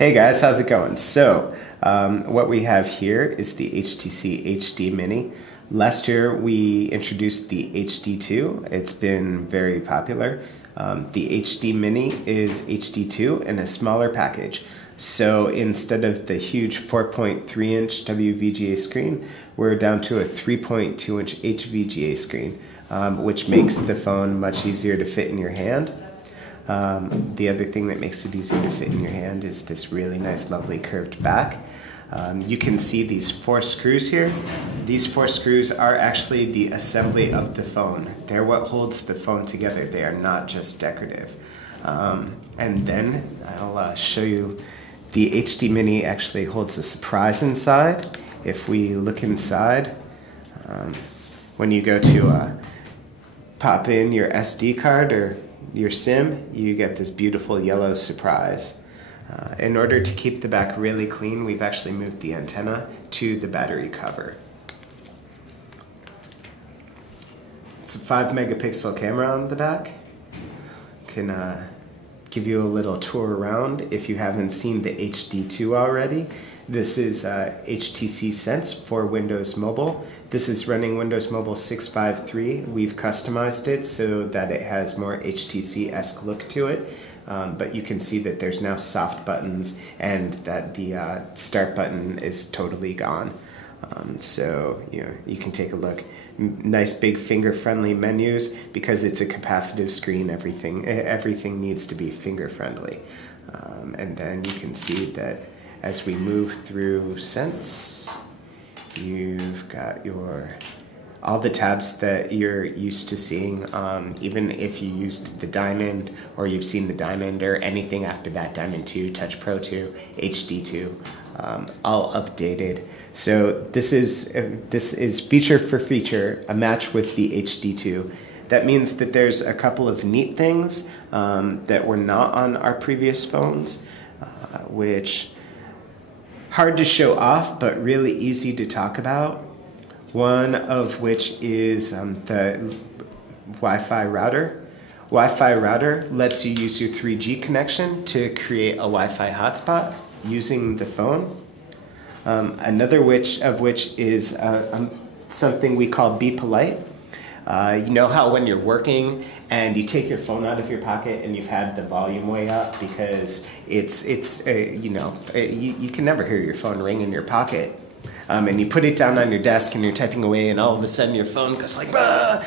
Hey guys, how's it going? So, what we have here is the HTC HD Mini. Last year we introduced the HD2. It's been very popular. The HD Mini is HD2 in a smaller package. So instead of the huge 4.3 inch WVGA screen, we're down to a 3.2 inch HVGA screen, which makes the phone much easier to fit in your hand. The other thing that makes it easier to fit in your hand is this really nice, lovely curved back. You can see these 4 screws here. These 4 screws are actually the assembly of the phone. They're what holds the phone together. They are not just decorative. And then I'll show you the HD Mini actually holds a surprise inside. If we look inside, when you go to pop in your SD card or your SIM, you get this beautiful yellow surprise. In order to keep the back really clean, we've actually moved the antenna to the battery cover. It's a 5 megapixel camera on the back. Can give you a little tour around if you haven't seen the HD2 already. This is HTC Sense for Windows Mobile. This is running Windows Mobile 6.5.3. We've customized it so that it has more HTC-esque look to it. But you can see that there's now soft buttons and that the start button is totally gone. So you can take a look. Nice big finger-friendly menus. Because it's a capacitive screen, everything needs to be finger-friendly. And then you can see that as we move through Sense, you've got all the tabs that you're used to seeing, even if you used the Diamond or you've seen the Diamond or anything after that, Diamond 2, Touch Pro 2, HD2, all updated. So this is feature for feature, a match with the HD2. That means that there's a couple of neat things that were not on our previous phones, which hard to show off, but really easy to talk about. One of which is the Wi-Fi router. Wi-Fi router lets you use your 3G connection to create a Wi-Fi hotspot using the phone. Another of which is something we call Be Polite. You know how when you're working and you take your phone out of your pocket and you've had the volume way up because you can never hear your phone ring in your pocket. And you put it down on your desk and you're typing away and all of a sudden your phone goes like, bah!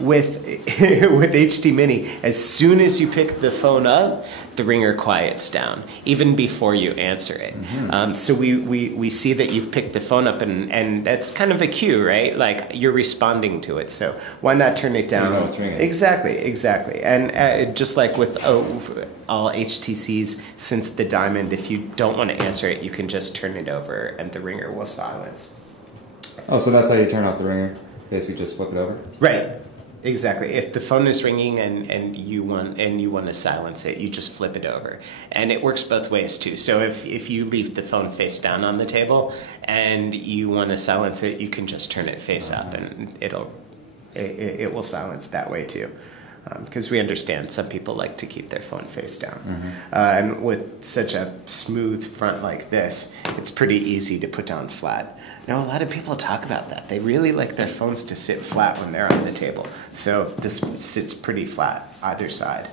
With HD Mini, as soon as you pick the phone up, the ringer quiets down, even before you answer it. Mm-hmm. So we see that you've picked the phone up and that's kind of a cue, right? Like you're responding to it, so why not turn it down? You know it's ringing. Exactly. And just like with all HTCs since the Diamond, if you don't want to answer it, you can just turn it over and the ringer will silence. Oh, so that's how you turn off the ringer? Basically just flip it over? Right. Exactly. If the phone is ringing and you want to silence it, you just flip it over. And it works both ways too. So if you leave the phone face down on the table and you want to silence it, you can just turn it face up and it will silence that way too. Because we understand some people like to keep their phone face down. Mm-hmm. And with such a smooth front like this, it's pretty easy to put down flat. Now, a lot of people talk about that. They really like their phones to sit flat when they're on the table. So this sits pretty flat, either side.